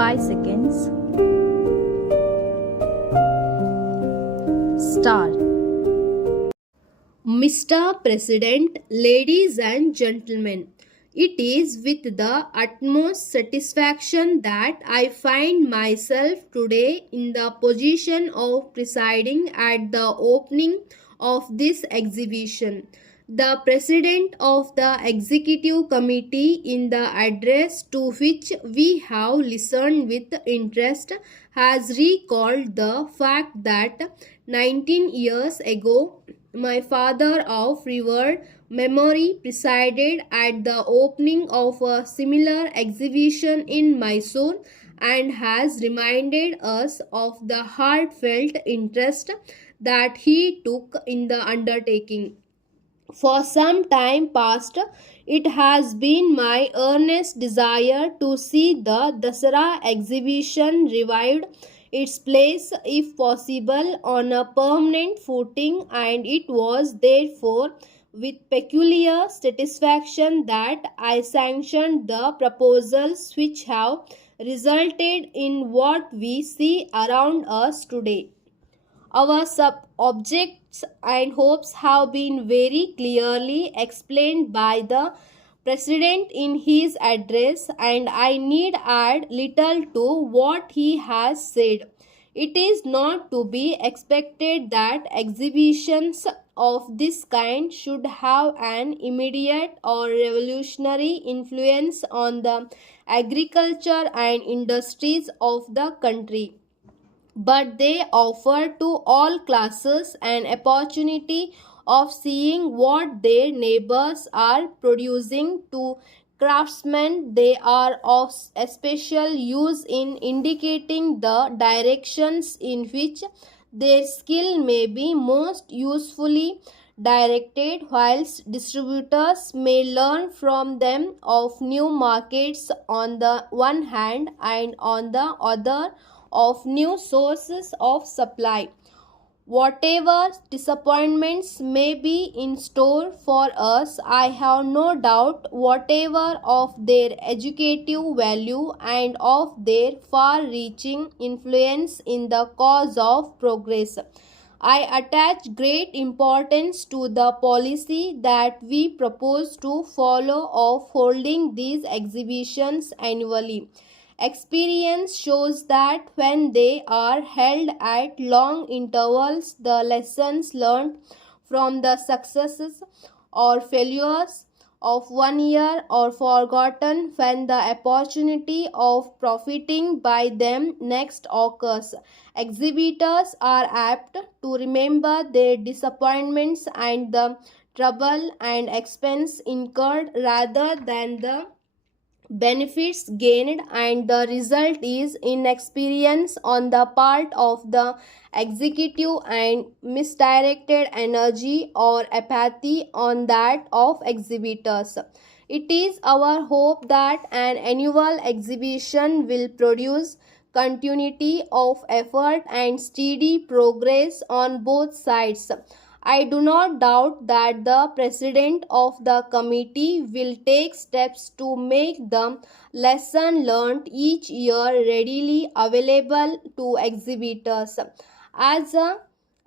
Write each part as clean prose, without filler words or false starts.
5 seconds. Start. Mr. President, ladies and gentlemen, it is with the utmost satisfaction that I find myself today in the position of presiding at the opening of this exhibition. The President of the Executive Committee, in the address to which we have listened with interest, has recalled the fact that 19 years ago, my father of revered memory presided at the opening of a similar exhibition in Mysore and has reminded us of the heartfelt interest that he took in the undertaking. For some time past, it has been my earnest desire to see the Dasara exhibition revived, its place, if possible, on a permanent footing, and it was therefore with peculiar satisfaction that I sanctioned the proposals which have resulted in what we see around us today. Our objects and hopes have been very clearly explained by the President in his address, and I need add little to what he has said. It is not to be expected that exhibitions of this kind should have an immediate or revolutionary influence on the agriculture and industries of the country, but they offer to all classes an opportunity of seeing what their neighbors are producing. To craftsmen, they are of especial use in indicating the directions in which their skill may be most usefully directed, whilst distributors may learn from them of new markets on the one hand, and on the other of new sources of supply. Whatever disappointments may be in store for us, I have no doubt whatever of their educative value and of their far reaching influence in the cause of progress. I attach great importance to the policy that we propose to follow of holding these exhibitions annually. Experience shows that when they are held at long intervals, the lessons learned from the successes or failures of one year are forgotten when the opportunity of profiting by them next occurs. Exhibitors are apt to remember their disappointments and the trouble and expense incurred rather than the benefits gained, and the result is inexperience on the part of the executive and misdirected energy or apathy on that of exhibitors. It is our hope that an annual exhibition will produce continuity of effort and steady progress on both sides. I do not doubt that the President of the committee will take steps to make the lesson learned each year readily available to exhibitors. As a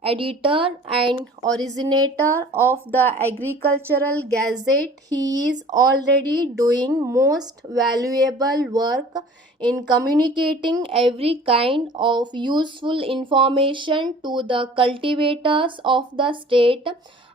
editor and originator of the Agricultural Gazette, he is already doing most valuable work in communicating every kind of useful information to the cultivators of the state,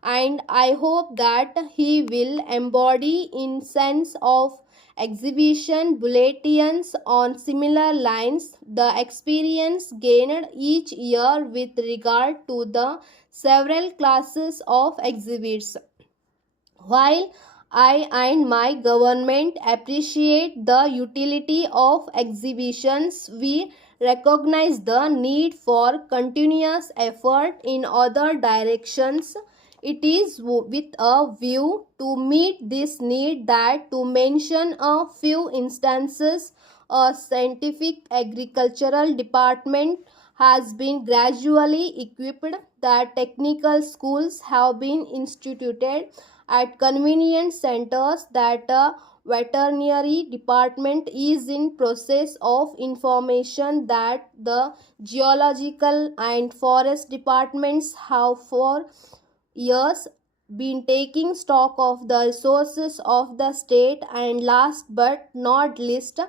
and I hope that he will embody in sense of exhibition bulletins on similar lines the experience gained each year with regard to the several classes of exhibits. While I and my government appreciate the utility of exhibitions, we recognize the need for continuous effort in other directions. It is with a view to meet this need that, to mention a few instances, a scientific agricultural department has been gradually equipped, that technical schools have been instituted at convenient centers, that veterinary department is in process of information that the geological and forest departments have for years been taking stock of the resources of the state. And last but not least,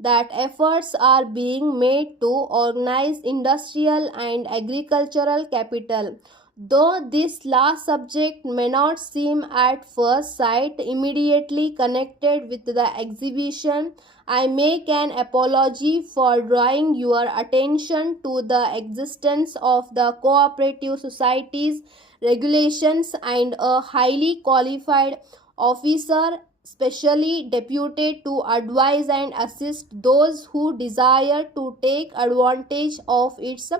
that efforts are being made to organize industrial and agricultural capital. Though this last subject may not seem at first sight immediately connected with the exhibition, I make an apology for drawing your attention to the existence of the cooperative societies regulations and a highly qualified officer specially deputed to advise and assist those who desire to take advantage of its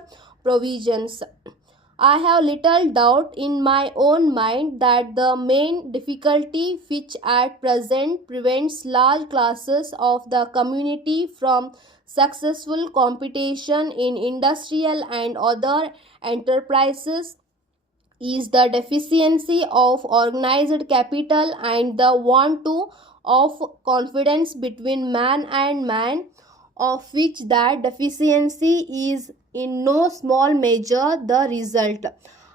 provisions. I have little doubt in my own mind that the main difficulty which at present prevents large classes of the community from successful competition in industrial and other enterprises is the deficiency of organized capital and the want of confidence between man and man, of which that deficiency is in no small measure the result.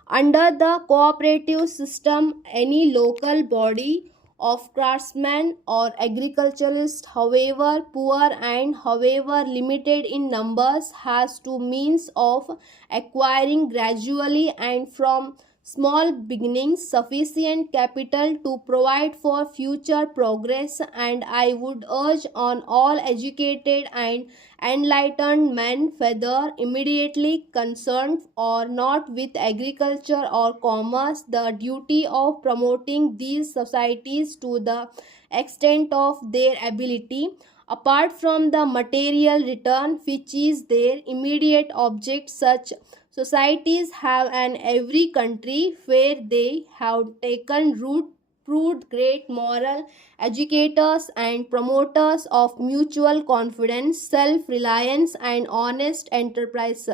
Under the cooperative system, any local body of craftsmen or agriculturists, however poor and however limited in numbers, has to means of acquiring gradually and from small beginnings sufficient capital to provide for future progress. And I would urge on all educated and enlightened men, whether immediately concerned or not with agriculture or commerce, the duty of promoting these societies to the extent of their ability, apart from the material return which is their immediate object. Such societies have in every country where they have taken root proved great moral educators and promoters of mutual confidence, self-reliance and honest enterprise.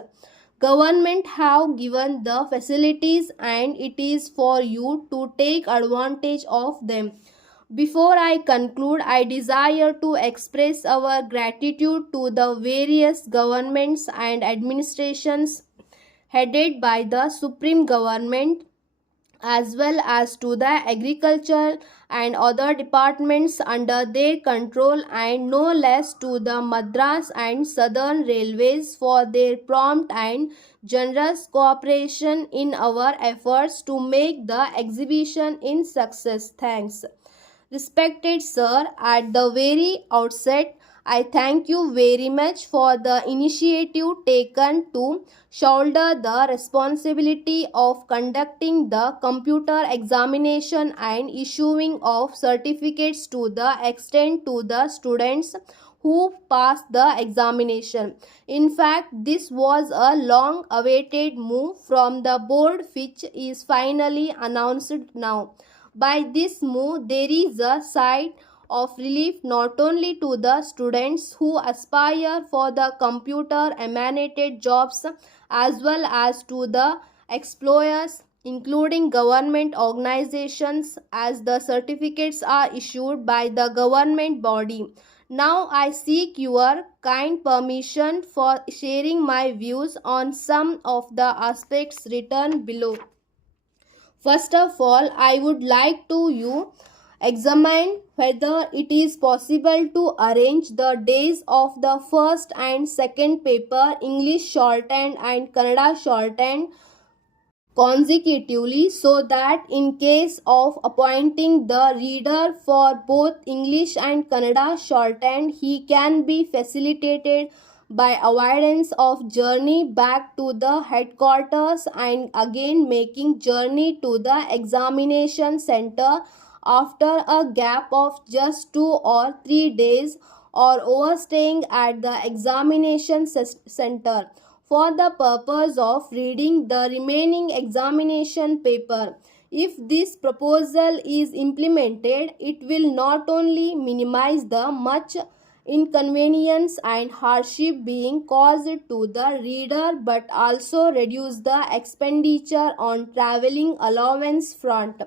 Government have given the facilities and it is for you to take advantage of them. Before I conclude, I desire to express our gratitude to the various governments and administrations headed by the Supreme Government, as well as to the agriculture and other departments under their control, and no less to the Madras and Southern Railways for their prompt and generous cooperation in our efforts to make the exhibition in success. Thanks. Respected sir, at the very outset, I thank you very much for the initiative taken to shoulder the responsibility of conducting the computer examination and issuing of certificates to the extent to the students who passed the examination. In fact, this was a long awaited move from the board which is finally announced now. By this move, there is a sigh of relief not only to the students who aspire for the computer emanated jobs, as well as to the employers, including government organizations, as the certificates are issued by the government body. Now I seek your kind permission for sharing my views on some of the aspects written below. First of all, I would like to you examine whether it is possible to arrange the days of the first and second paper, English shorthand and Kannada shorthand, consecutively, so that in case of appointing the reader for both English and Kannada shorthand, he can be facilitated by avoidance of journey back to the headquarters and again making journey to the examination center after a gap of just 2 or 3 days, or overstaying at the examination center for the purpose of reading the remaining examination paper. If this proposal is implemented, it will not only minimize the much inconvenience and hardship being caused to the reader, but also reduce the expenditure on travelling allowance front.